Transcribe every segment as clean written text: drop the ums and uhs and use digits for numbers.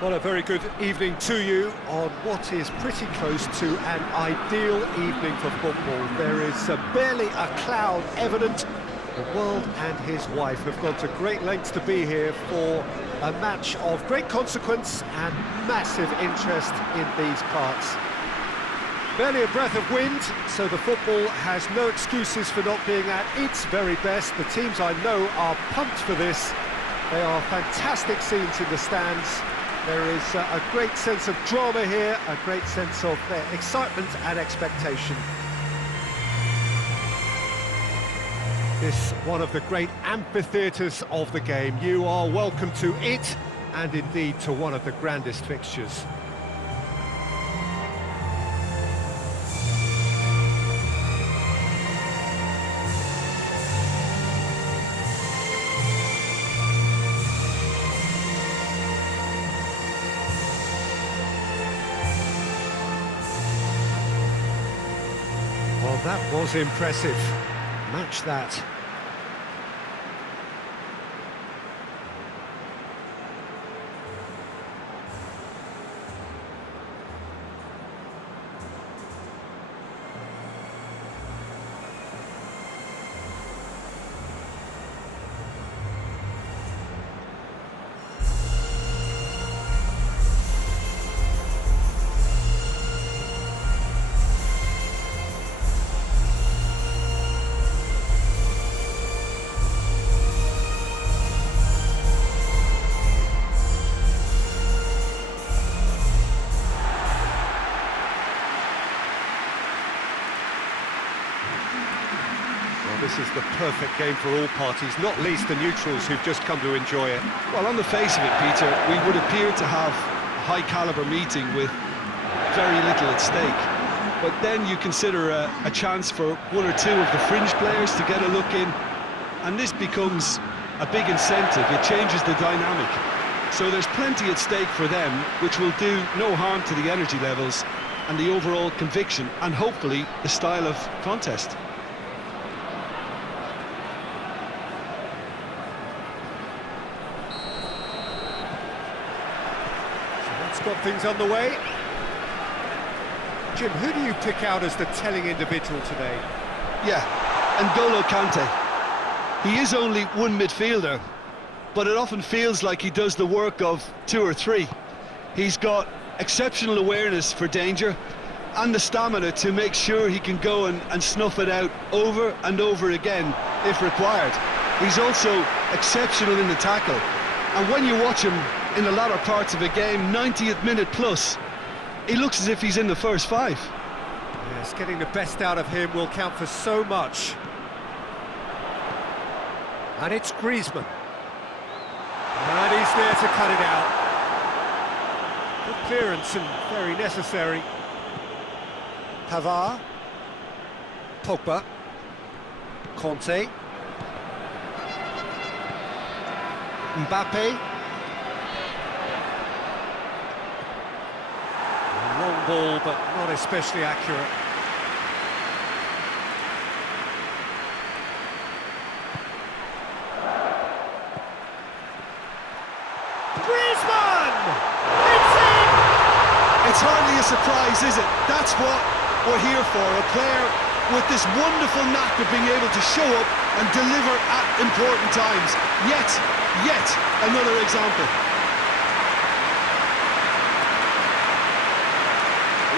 Well, a very good evening to you on what is pretty close to an ideal evening for football. There is barely a cloud evident. The world and his wife have gone to great lengths to be here for a match of great consequence and massive interest in these parts. Barely a breath of wind, so the football has no excuses for not being at its very best. The teams I know are pumped for this. They are fantastic scenes in the stands. There is a great sense of drama here, a great sense of excitement and expectation. This one of the great amphitheatres of the game. You are welcome to it, and indeed to one of the grandest fixtures. Well, that was impressive. Match that. This is the perfect game for all parties, not least the neutrals who've just come to enjoy it. Well, on the face of it, Peter, we would appear to have a high-caliber meeting with very little at stake. But then you consider a chance for one or two of the fringe players to get a look in, and this becomes a big incentive. It changes the dynamic. So there's plenty at stake for them, which will do no harm to the energy levels and the overall conviction, and hopefully the style of contest. Got things underway. Jim, who do you pick out as the telling individual today? Yeah, N'Golo Kante. He is only one midfielder, but it often feels like he does the work of two or three. He's got exceptional awareness for danger and the stamina to make sure he can go and snuff it out over and over again if required. He's also exceptional in the tackle, and when you watch him in the latter parts of a game, 90th minute plus, he looks as if he's in the first five. Yes, getting the best out of him will count for so much. And it's Griezmann. And he's there to cut it out. Good clearance and very necessary. Pavard. Pogba. Conte. Mbappe. Long ball, but not especially accurate. Griezmann! It's in! It's hardly a surprise, is it? That's what we're here for, a player with this wonderful knack of being able to show up and deliver at important times. Yet another example.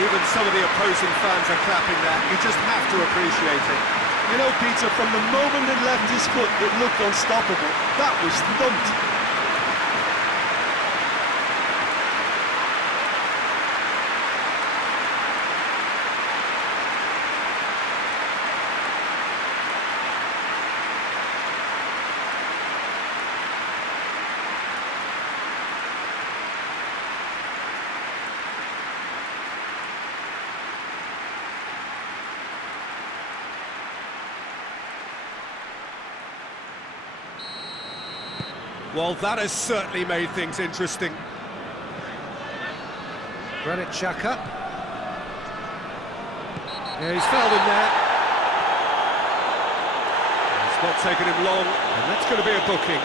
Even some of the opposing fans are clapping that. You just have to appreciate it. You know, Peter, from the moment it left his foot, it looked unstoppable. That was thumped. Well, that has certainly made things interesting. Granit Xhaka. Yeah, he's fouled him there. It's not taken him long, and that's going to be a booking.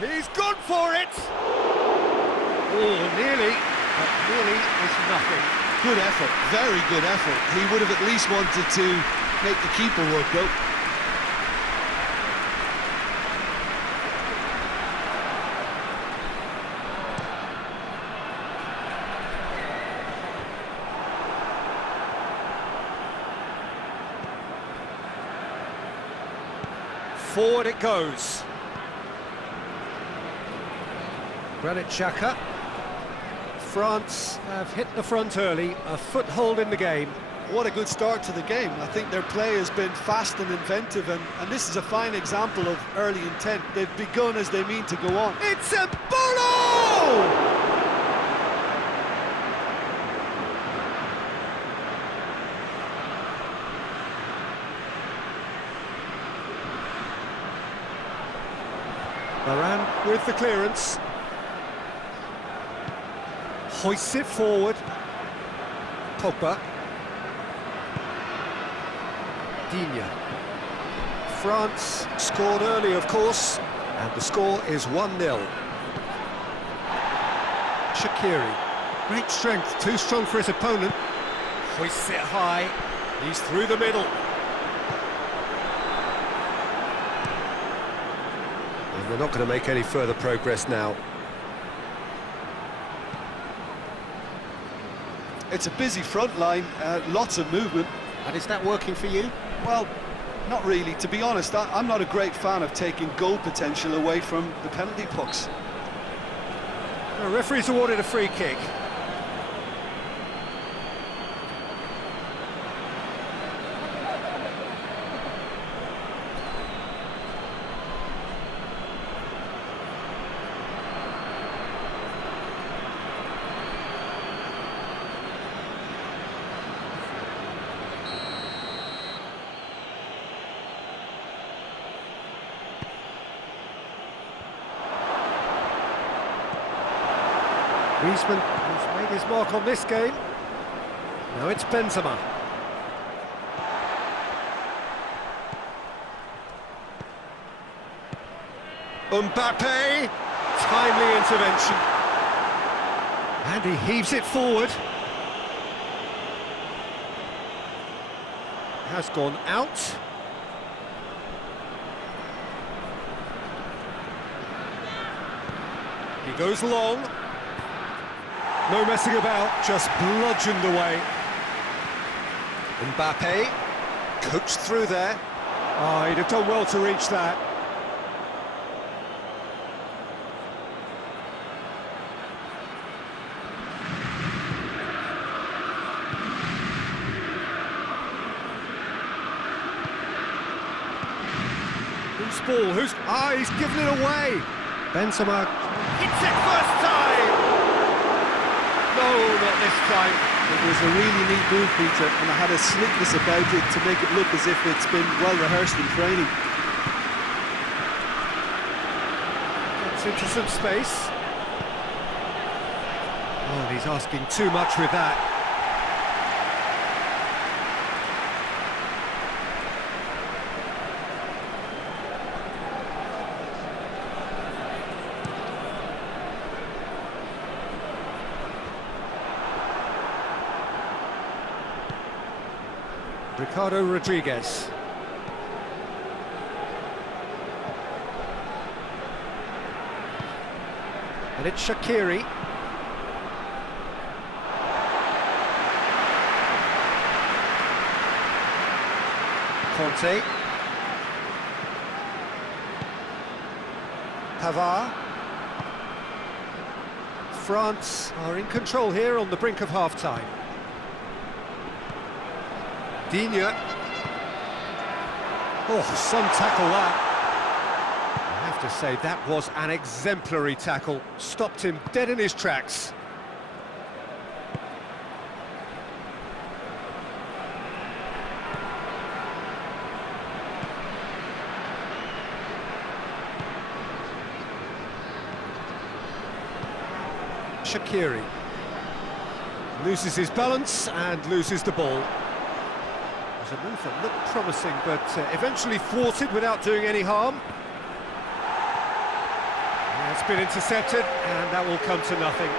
He's gone for it! Oh, nearly, but nearly is nothing. Good effort, very good effort. He would have at least wanted to make the keeper work though. Forward it goes. Granit Xhaka. France have hit the front early, a foothold in the game. What a good start to the game. I think their play has been fast and inventive, and this is a fine example of early intent. They've begun as they mean to go on. It's a bolo! Varane with the clearance. Hoists it forward. Pogba. Digne. France scored early, of course, and the score is 1-0. Shaqiri. Great strength, too strong for his opponent. Hoists it high. He's through the middle. And they're not going to make any further progress now. It's a busy front line, lots of movement. And is that working for you? Well, not really. To be honest, I'm not a great fan of taking goal potential away from the penalty pucks. The referee's awarded a free kick. Griezmann has made his mark on this game. Now it's Benzema. Mbappe, timely intervention. And he heaves it forward. Has gone out. He goes long. No messing about, just bludgeoned away. Mbappe, coached through there. Oh, he'd have done well to reach that. Who's ball? Who's... Ah, he's given it away. Benzema hits it first time. No, not this time. It was a really neat move, Peter, and it had a slickness about it to make it look as if it's been well rehearsed in training. Gets into some space. Oh, and he's asking too much with that. Ricardo Rodriguez. And it's Shaqiri. Conte. Pavard. France are in control here on the brink of half-time. Digne. Oh, some tackle that. I have to say, that was an exemplary tackle. Stopped him dead in his tracks. Shaqiri. Loses his balance and loses the ball. A move that looked promising, but eventually thwarted without doing any harm. It's been intercepted, and that will come to nothing.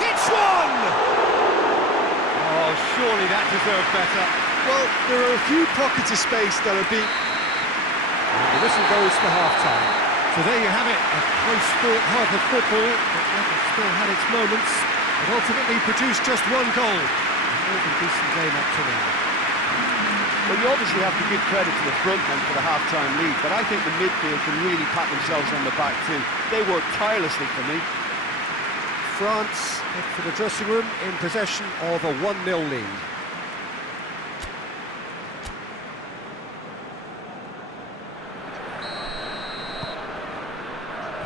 It's one! Oh, surely that deserved better. Well, there are a few pockets of space that are being... The whistle goes for half-time. So there you have it, a close-fought half of football, but one that still had its moments, but ultimately produced just one goal. A decent game up to now. Well, you obviously have to give credit to the front men for the half-time lead, but I think the midfield can really pat themselves on the back too. They worked tirelessly for me. France head for the dressing room in possession of a 1-0 lead.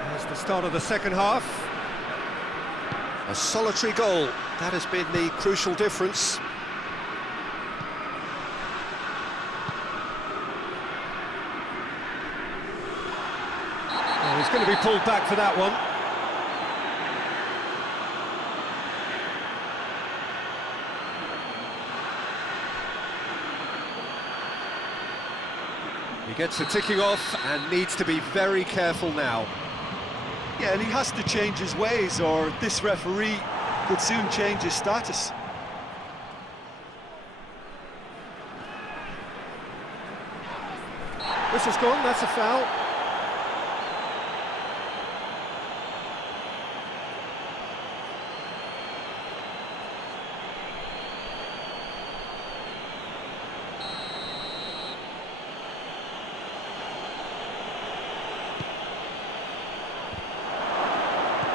There's the start of the second half. A solitary goal, that has been the crucial difference. He's going to be pulled back for that one. He gets the ticking off and needs to be very careful now. Yeah, and he has to change his ways, or this referee could soon change his status. Whistle's gone, that's a foul.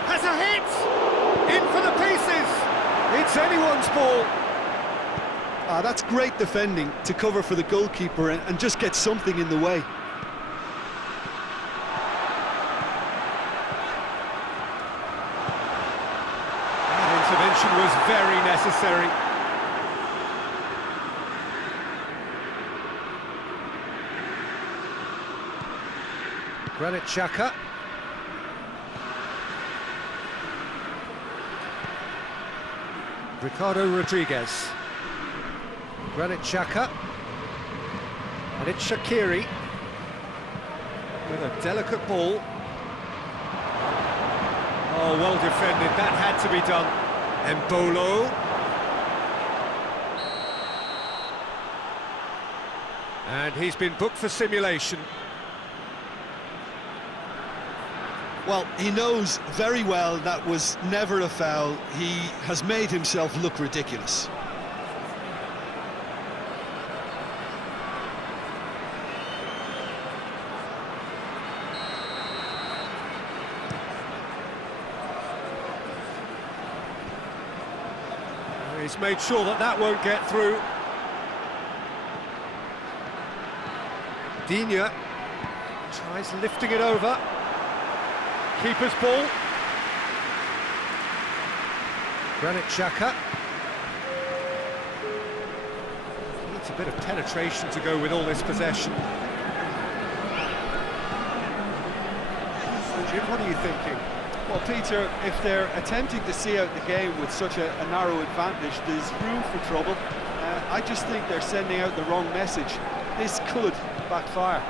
Has a hit! In for the pieces! It's anyone's ball. That's great defending to cover for the goalkeeper and just get something in the way. That intervention was very necessary. Granit Xhaka. Ricardo Rodriguez. Granit Xhaka. And it's Shaqiri with a delicate ball. Oh, well defended, that had to be done. Embolo. And he's been booked for simulation. Well, he knows very well that was never a foul. He has made himself look ridiculous. He's made sure that that won't get through. Digne tries lifting it over. Keeper's ball. Granit Xhaka. Needs a bit of penetration to go with all this possession. So Jim, what are you thinking? Well, Peter, if they're attempting to see out the game with such a narrow advantage, there's room for trouble. I just think they're sending out the wrong message. This could backfire.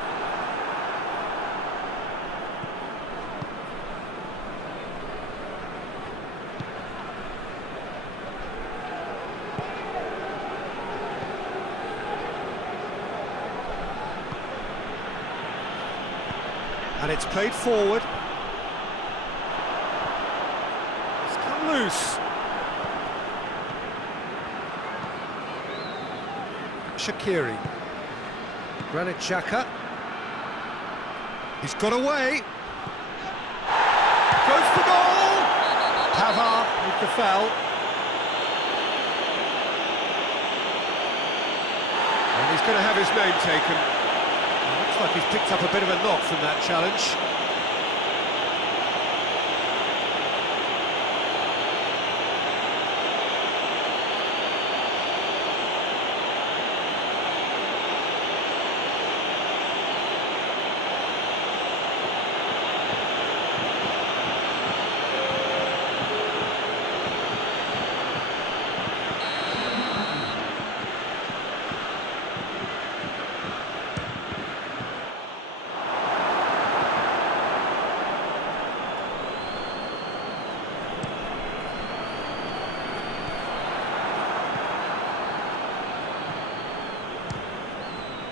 And it's played forward. It's come loose. Shaqiri. Granit Xhaka. He's got away. Goes for goal! Pavard with the foul. And he's going to have his name taken. Looks like he's picked up a bit of a knock from that challenge.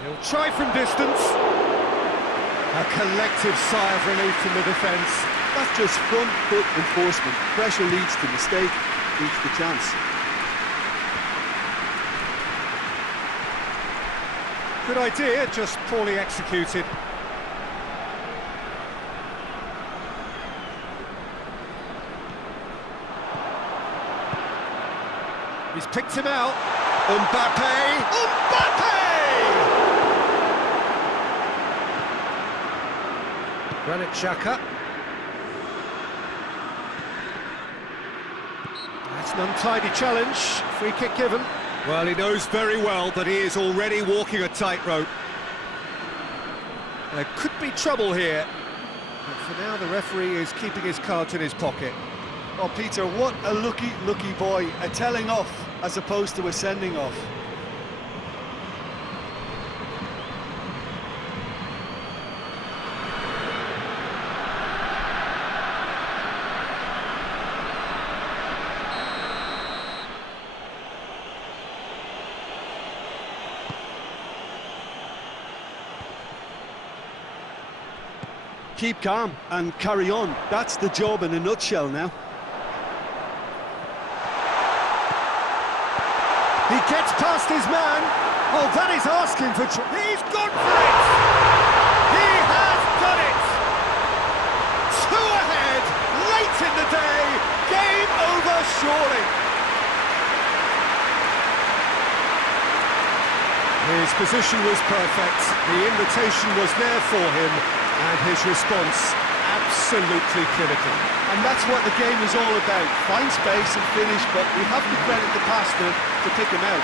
He'll try from distance. A collective sigh of relief from the defence. That's just front foot enforcement. Pressure leads to mistake, leads to chance. Good idea, just poorly executed. He's picked him out. Mbappe! Mbappe! Granit Xhaka. That's an untidy challenge. Free kick given. Well, he knows very well that he is already walking a tightrope. There could be trouble here. But for now, the referee is keeping his cards in his pocket. Oh, Peter, what a lucky boy. A telling off as opposed to a sending off. Keep calm and carry on. That's the job in a nutshell now. He gets past his man. Oh, that is asking for... He's gone for it! He has done it! Two ahead, late in the day. Game over, surely. His position was perfect. The invitation was there for him. And his response, absolutely clinical. And that's what the game is all about. Find space and finish, but we have to credit the passer to pick him out.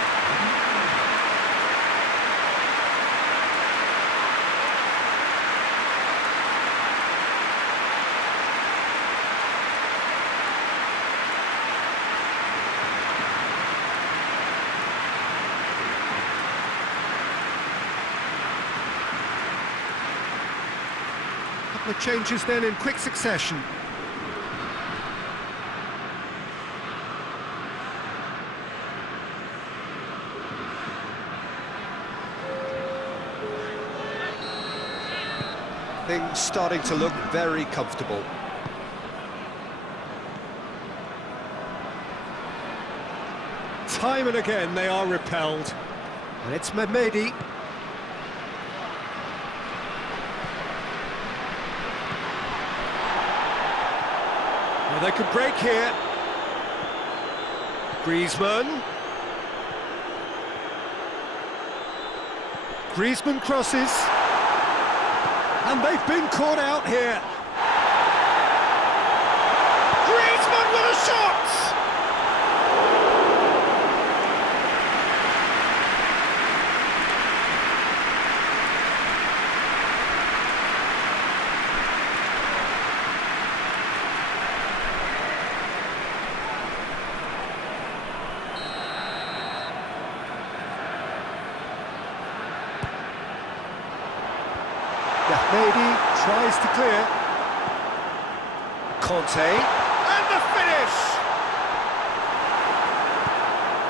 The changes then in quick succession. Things starting to look very comfortable. Time and again they are repelled. And it's Mehmedi. They could break here. Griezmann. Griezmann crosses. And they've been caught out here. Griezmann with a shot! Maybe tries to clear. Conte, and the finish!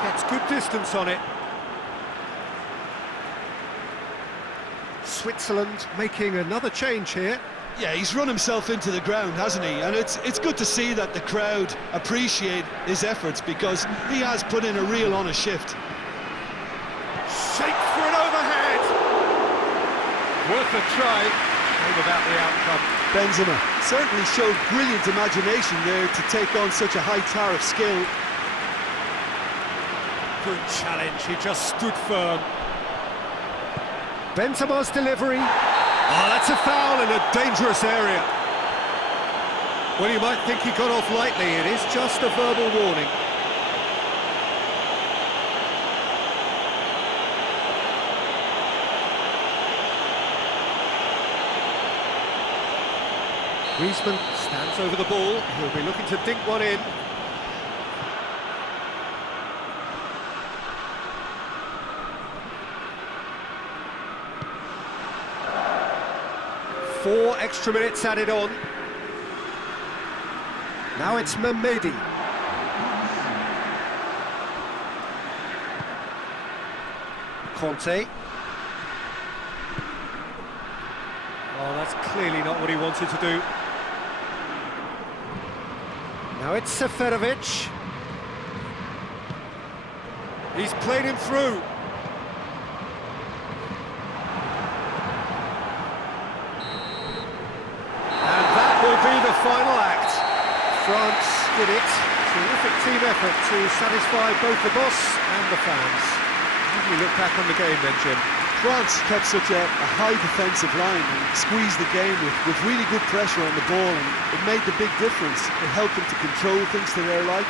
Gets good distance on it. Switzerland making another change here. Yeah, he's run himself into the ground, hasn't he? And it's good to see that the crowd appreciate his efforts because he has put in a real honest shift. Shaped for an overhead! Worth a try. About the outcome. Benzema certainly showed brilliant imagination there to take on such a high tower of skill. Good challenge, he just stood firm. Benzema's delivery. Oh, that's a foul in a dangerous area. Well, you might think he got off lightly, it is just a verbal warning. Griezmann stands over the ball, he'll be looking to dink one in. Four extra minutes added on. Now it's Mehmedi. Conte. Oh, that's clearly not what he wanted to do. Now it's Seferovic. He's played him through. And that will be the final act. France did it. Terrific team effort to satisfy both the boss and the fans. How do you look back on the game then, Jim? France kept such a high defensive line and squeezed the game with really good pressure on the ball, and it made the big difference. It helped them to control things to their liking.